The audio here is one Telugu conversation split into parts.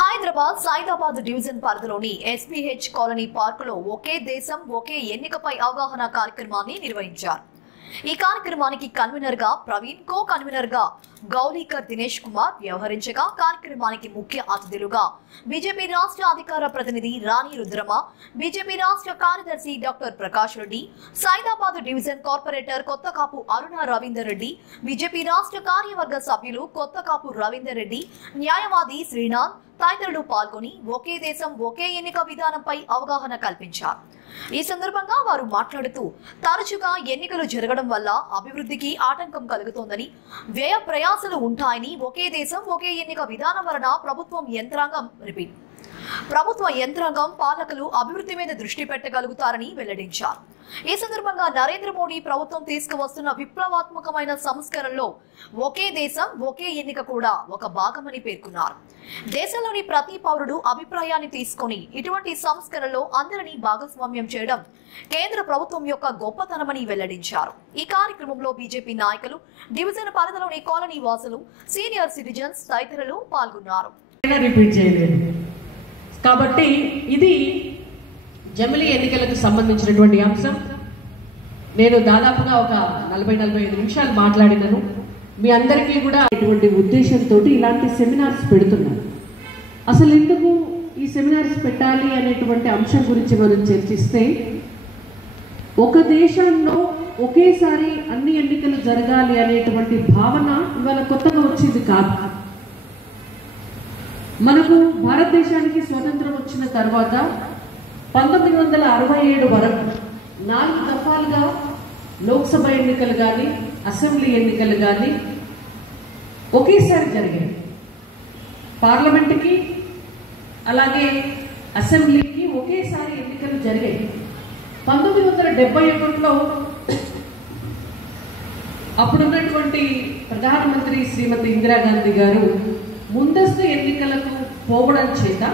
హైదరాబాద్ సైదాబాద్ డివిజన్ పరిధిలోని ఎస్పీహెచ్ కాలనీ పార్కులో ఒకే దేశం ఒకే ఎన్నికపై అవగాహన కార్యక్రమాన్ని నిర్వహించారు. ఈ కార్యక్రమానికి కన్వీనర్ గా ప్రవీణ్, కో కన్వీనర్ గా గౌలీకర్ దినేష్ కుమార్ వ్యవహరించగా, కార్యక్రమానికి ముఖ్య అతిథులుగా బీజేపీ రాష్ట్ర అధికార ప్రతినిధి రాణి రుద్రమ, బీజేపీ రాష్ట్ర కార్యదర్శి doctor Prakash Reddy, Saidabad division corporator Kothakapu Aruna Ravinder Reddy, BJP రాష్ట్ర కార్యవర్గ సభ్యులు కొత్తకాపు రవీందర్ రెడ్డి, న్యాయవాది శ్రీనాథ్ తదితరులు పాల్గొని ఒకే దేశం ఒకే ఎన్నిక విధానంపై అవగాహన కల్పించారు. ఈ సందర్భంగా వారు మాట్లాడుతూ, తరచుగా ఎన్నికలు జరగడం వల్ల అభివృద్ధికి ఆటంకం కలుగుతోందని, వ్యయ ప్రయాసలు ఉంటాయని, ఒకే దేశం ఒకే ఎన్నిక విధానం వలన ప్రభుత్వ యంత్రాంగం పాలకులు అభివృద్ధి మీద దృష్టి పెట్టగలుగుతారని వెల్లడించారు. ఈ సందర్భంగా నరేంద్ర మోడీ ప్రభుత్వం తీసుకువస్తున్న విప్లవాత్మకమైన సంస్కరణలో ఒకే దేశం ఒకే ఎన్నిక కూడా ఒక భాగమని పేర్కొన్నారు. దేశంలోని ప్రతి పౌరుడు అభిప్రాయాన్ని తీసుకొని ఇటువంటి సంస్కరణలో అందరినీ భాగస్వామ్యం చేయడం కేంద్ర ప్రభుత్వం యొక్క గొప్పతనమని వెల్లడించారు. ఈ కార్యక్రమంలో బీజేపీ నాయకులు, డివిజన్ పరిధిలోని కాలనీ వాసులు, సీనియర్ సిటిజన్స్ తదితరులు పాల్గొన్నారు. కాబట్టి ఇది జమిలీ ఎన్నికలకు సంబంధించినటువంటి అంశం. నేను దాదాపుగా ఒక 40-45 నిమిషాలు మాట్లాడినాను. మీ అందరికీ కూడా ఇటువంటి ఉద్దేశంతో ఇలాంటి సెమినార్స్ పెడుతున్నాను. అసలు ఎందుకు ఈ సెమినార్స్ పెట్టాలి అనేటువంటి అంశం గురించి మనం చర్చిస్తే, ఒక దేశంలో ఒకేసారి అన్ని ఎన్నికలు జరగాలి అనేటువంటి భావన ఇవాళ కొత్తగా వచ్చింది కాదు. మనకు భారతదేశానికి స్వతంత్రం వచ్చిన తర్వాత 1967 వరకు 4 దఫాలుగా లోక్సభ ఎన్నికలు కానీ, అసెంబ్లీ ఎన్నికలు కానీ ఒకేసారి జరిగాయి. పార్లమెంట్కి అలాగే అసెంబ్లీకి ఒకేసారి ఎన్నికలు జరిగాయి. 1971లో అప్పుడున్నటువంటి ప్రధానమంత్రి శ్రీమతి ఇందిరాగాంధీ గారు ముందస్తు ఎన్నికలకు పోవడం చేత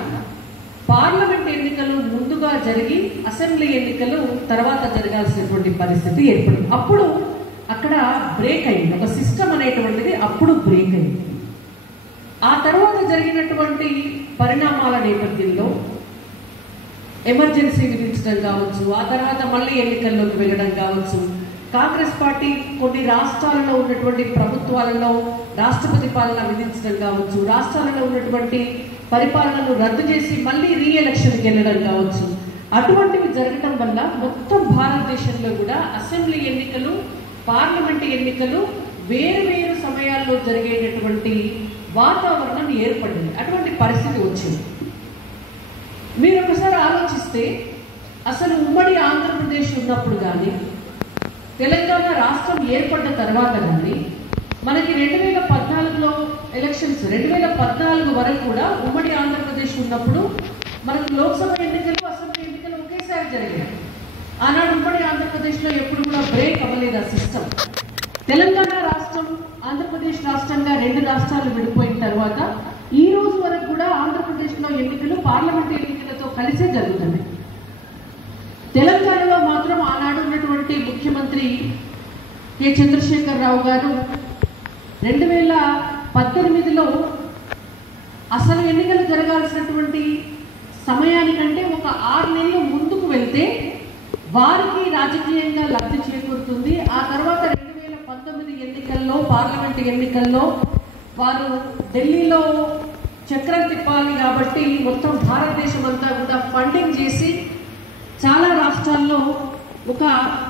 పార్లమెంట్ ఎన్నికలు ముందుగా జరిగి అసెంబ్లీ ఎన్నికలు తర్వాత జరగాల్సినటువంటి పరిస్థితి ఏర్పడింది. అప్పుడు అక్కడ బ్రేక్ అయింది, ఒక సిస్టమ్ అనేటువంటిది అప్పుడు బ్రేక్ అయింది. ఆ తర్వాత జరిగినటువంటి పరిణామాల నేపథ్యంలో ఎమర్జెన్సీ విధించడం కావచ్చు, ఆ తర్వాత మళ్ళీ ఎన్నికల్లోకి వెళ్ళడం కావచ్చు, కాంగ్రెస్ పార్టీ కొన్ని రాష్ట్రాలలో ఉన్నటువంటి ప్రభుత్వాలలో రాష్ట్రపతి పాలన విధించడం కావచ్చు, రాష్ట్రాలలో ఉన్నటువంటి పరిపాలనను రద్దు చేసి మళ్ళీ రీఎలక్షన్కి వెళ్ళడం కావచ్చు, అటువంటివి జరగడం వల్ల మొత్తం భారతదేశంలో కూడా అసెంబ్లీ ఎన్నికలు, పార్లమెంట్ ఎన్నికలు వేరు సమయాల్లో జరిగేటటువంటి వాతావరణం ఏర్పడింది. అటువంటి పరిస్థితి వచ్చింది. మీరు ఒకసారి ఆలోచిస్తే, అసలు ఉమ్మడి ఆంధ్రప్రదేశ్ ఉన్నప్పుడు కానీ, తెలంగాణ రాష్ట్రం ఏర్పడ్డ తర్వాత కానీ, మనకి 2014లో ఎలక్షన్స్, 2014 వరకు కూడా ఉమ్మడి ఆంధ్రప్రదేశ్ ఉన్నప్పుడు మనకు లోక్సభ ఎన్నికలు, అసెంబ్లీ ఎన్నికలు ఒకేసారి జరిగాయి. ఆనాడు ఉమ్మడి ఆంధ్రప్రదేశ్లో ఎప్పుడు కూడా బ్రేక్ అవ్వలేదు ఆ సిస్టమ్. తెలంగాణ రాష్ట్రం, ఆంధ్రప్రదేశ్ రాష్ట్రంగా 2 రాష్ట్రాలు విడిపోయిన తర్వాత ఈ రోజు వరకు కూడా ఆంధ్రప్రదేశ్లో ఎన్నికలు పార్లమెంట్ ఎన్నికలతో కలిసే జరుగుతున్నాయి. తెలంగాణలో మాత్రం ఆనాడు ఉన్నటువంటి ముఖ్యమంత్రి కె చంద్రశేఖర్ రావు గారు 2018లో అసలు ఎన్నికలు జరగాల్సినటువంటి సమయానికంటే ఒక 6 నెలలు ముందుకు వెళ్తే వారికి రాజకీయంగా లబ్ధి చేకూరుతుంది. ఆ తర్వాత 2019 ఎన్నికల్లో, పార్లమెంట్ ఎన్నికల్లో వారు ఢిల్లీలో చక్రం తిప్పాలి కాబట్టి మొత్తం భారతదేశం అంతా కూడా ఫండింగ్ చేసి చాలా రాష్ట్రాల్లో ఒక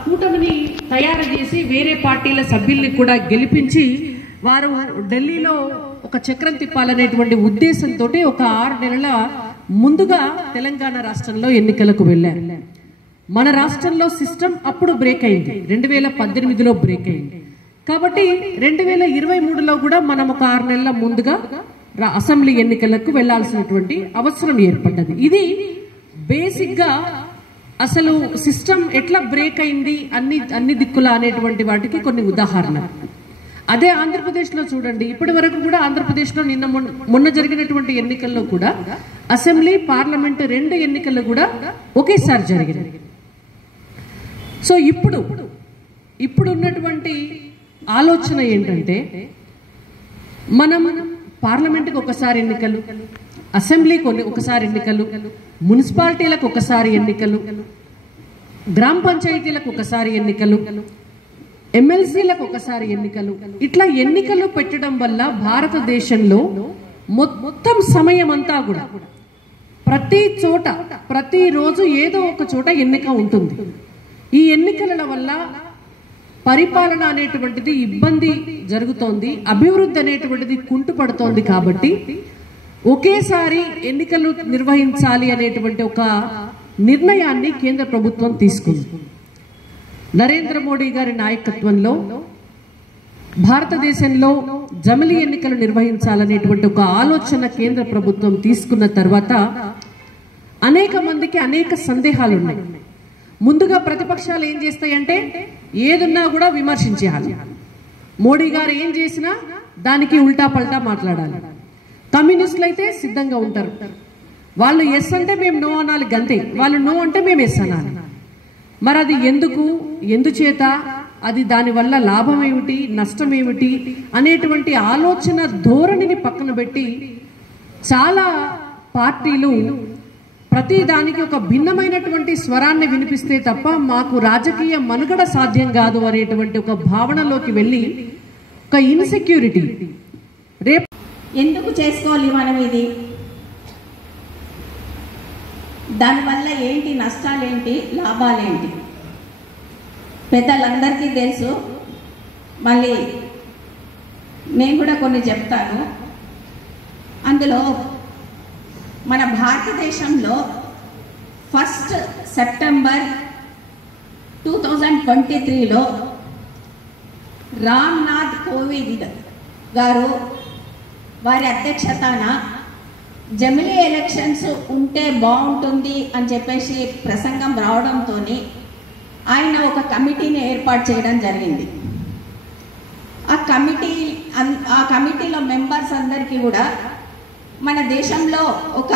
కూటమిని తయారు చేసి వేరే పార్టీల సభ్యుల్ని కూడా గెలిపించి వారు ఢిల్లీలో ఒక చక్రం తిప్పాలనేటువంటి ఉద్దేశంతో ఒక 6 నెలల ముందుగా తెలంగాణ రాష్ట్రంలో ఎన్నికలకు వెళ్ళారు. మన రాష్ట్రంలో సిస్టమ్ అప్పుడు బ్రేక్ అయింది, 2018లో బ్రేక్ అయింది. కాబట్టి 2023లో కూడా మనం ఒక 6 నెలల ముందుగా అసెంబ్లీ ఎన్నికలకు వెళ్లాల్సినటువంటి అవసరం ఏర్పడ్డది. ఇది బేసిక్ గా అసలు సిస్టమ్ ఎట్లా బ్రేక్ అయింది అన్ని దిక్కుల అనేటువంటి వాటికి కొన్ని ఉదాహరణలు. అదే ఆంధ్రప్రదేశ్లో చూడండి, ఇప్పటి వరకు కూడా ఆంధ్రప్రదేశ్లో మొన్న జరిగినటువంటి ఎన్నికల్లో కూడా అసెంబ్లీ, పార్లమెంట్ 2 ఎన్నికలు కూడా ఒకేసారి జరిగినాయి. సో ఇప్పుడు ఉన్నటువంటి ఆలోచన ఏంటంటే, మనం పార్లమెంట్కి ఒకసారి ఎన్నికలు, అసెంబ్లీకి ఒకసారి ఎన్నికలు, మున్సిపాలిటీలకు ఒకసారి ఎన్నికలు, గ్రామ పంచాయతీలకు ఒకసారి ఎన్నికలు, ఎమ్మెల్సీలకు ఒకసారి ఎన్నికలు, ఇట్లా ఎన్నికలు పెట్టడం వల్ల భారతదేశంలో మొత్తం సమయం అంతా కూడా ప్రతి చోట ప్రతిరోజు ఏదో ఒక చోట ఎన్నిక ఉంటుంది. ఈ ఎన్నికల వల్ల పరిపాలన అనేటువంటిది ఇబ్బంది జరుగుతోంది, అభివృద్ధి అనేటువంటిది కుంటుపడుతోంది. కాబట్టి ఒకేసారి ఎన్నికలు నిర్వహించాలి అనేటువంటి ఒక నిర్ణయాన్ని కేంద్ర ప్రభుత్వం తీసుకుంది. నరేంద్ర మోడీ గారి నాయకత్వంలో భారతదేశంలో జమిలీ ఎన్నికలు నిర్వహించాలనేటువంటి ఒక ఆలోచన కేంద్ర ప్రభుత్వం తీసుకున్న తర్వాత అనేక మందికి అనేక సందేహాలు ఉన్నాయి. ముందుగా ప్రతిపక్షాలు ఏం చేస్తాయంటే ఏదున్నా కూడా విమర్శించేయాలి, మోడీ గారు ఏం చేసినా దానికి ఉల్టా పల్టా మాట్లాడాలి. కమ్యూనిస్టులు అయితే సిద్ధంగా ఉంటారు, వాళ్ళు ఎస్ అంటే మేము నో అనాలి గంతే, వాళ్ళు నో అంటే మేము ఎస్ అనాలి. మరి అది ఎందుచేత, అది దానివల్ల లాభం ఏమిటి నష్టం ఏమిటి అనేటువంటి ఆలోచన ధోరణిని పక్కన పెట్టి చాలా పార్టీలు ప్రతి దానికి ఒక భిన్నమైనటువంటి స్వరాన్ని వినిపిస్తే తప్ప మాకు రాజకీయ మనుగడ సాధ్యం కాదు అనేటువంటి ఒక భావనలోకి వెళ్ళి ఒక ఇన్సెక్యూరిటీ రేపు ఎందుకు చేసుకోవాలి మనం ఇది, దానివల్ల ఏంటి నష్టాలేంటి లాభాలేంటి పెద్దలందరికీ తెలుసు. మళ్ళీ నేను కూడా కొన్ని చెప్తాను. అందులో మన భారతదేశంలో 1 సెప్టెంబర్ 2023లో రామ్నాథ్ కోవింద్ గారు వారి అధ్యక్షతన జమిలీ ఎలక్షన్స్ ఉంటే బాగుంటుంది అని చెప్పేసి ప్రసంగం రావడంతో ఆయన ఒక కమిటీని ఏర్పాటు చేయడం జరిగింది. ఆ కమిటీలో మెంబర్స్ అందరికీ కూడా మన దేశంలో ఒక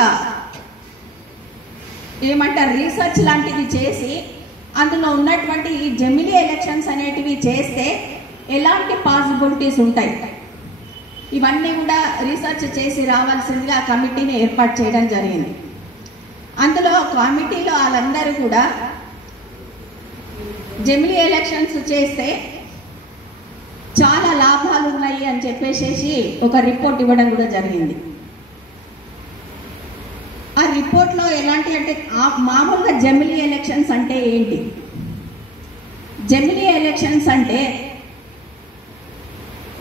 ఏమంటారు రీసెర్చ్ లాంటిది చేసి అందులో ఉన్నటువంటి ఈ జమిలీ ఎలక్షన్స్ అనేటివి చేస్తే ఎలాంటి పాసిబిలిటీస్ ఉంటాయి ఇవన్నీ కూడా రీసెర్చ్ చేసి రావాల్సిందిగా ఆ కమిటీని ఏర్పాటు చేయడం జరిగింది. అందులో కమిటీలో వాళ్ళందరూ కూడా జమిలీ ఎలక్షన్స్ చేస్తే చాలా లాభాలు ఉన్నాయి అని చెప్పేసి ఒక రిపోర్ట్ ఇవ్వడం కూడా జరిగింది. ఆ రిపోర్ట్లో ఎలాంటి అంటే మామూలుగా జమిలీ ఎలక్షన్స్ అంటే ఏంటి, జమిలీ ఎలక్షన్స్ అంటే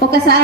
ఒకసారి